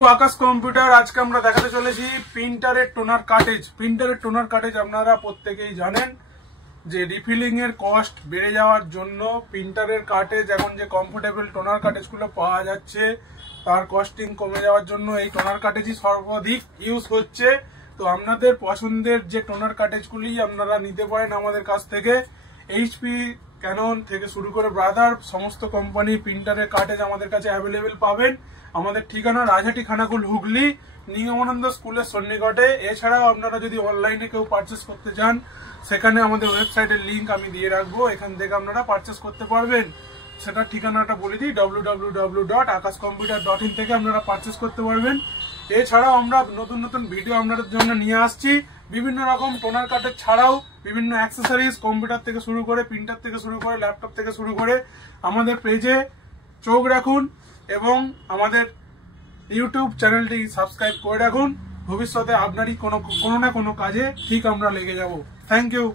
আকাশ computer আজকে আমরা দেখাতে চলেছি প্রিন্টারের টোনার কাটেজ। আপনারা প্রত্যেকেই জানেন যে রিফিলিং এর কস্ট বেড়ে যাওয়ার জন্য প্রিন্টারের কাটেজ এখন যে কমফোর্টেবল টোনার কাটেজগুলো পাওয়া যাচ্ছে তার কস্টিং কমে যাওয়ার জন্য এই টোনার কাটেজই সর্বাধিক ইউজ হচ্ছে। তো আপনাদের পছন্দের যে টোনার কাটেজগুলি আপনারা নিতে পারেন আমাদের কাছ থেকে। এইচপি, ক্যানন থেকে শুরু করে ব্রাদার সমস্ত কোম্পানি প্রিন্টারের কাটেজ আমাদের কাছে অ্যাভেলেবেল পাবেন। আমাদের ঠিকানা রাজহাটি খানাকুল, হুগলি, নিগমানন্দ স্কুলের সন্নিকটে। এছাড়াও আপনারা যদি অনলাইনে কেউ পারচেস করতে চান সেখানে আমাদের ওয়েবসাইটের লিঙ্ক আমি দিয়ে রাখবো, এখান থেকে আপনারা পারচেস করতে পারবেন। সেটার ঠিকানাটা বলে দিই, www.akashcomputer.in থেকে আপনারা পারচেস করতে পারবেন। এছাড়াও আমরা নতুন নতুন ভিডিও আপনাদের জন্য নিয়ে আসছি, বিভিন্ন রকম টোনার কাটেজ ছাড়াও বিভিন্ন অ্যাক্সেসরিজ, কম্পিউটার থেকে শুরু করে, প্রিন্টার থেকে শুরু করে, ল্যাপটপ থেকে শুরু করে। আমাদের পেজে চোখ রাখুন এবং আমাদের ইউটিউব চ্যানেলটি সাবস্ক্রাইব করে রাখুন। ভবিষ্যতে আপনারই কোনো না কোনো কাজে ঠিক আমরা লেগে যাব। Thank you.